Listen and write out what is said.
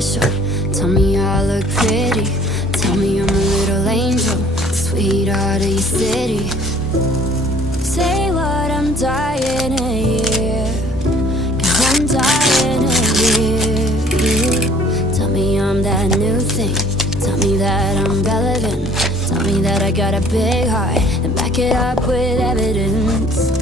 special. Tell me I look pretty. Tell me I'm a little angel, sweetheart of your city. Say what I'm dying to hear, 'cause I'm dying to hear. Tell me I'm that new thing. Tell me that I'm relevant. Tell me that I got a big heart and back it up with evidence.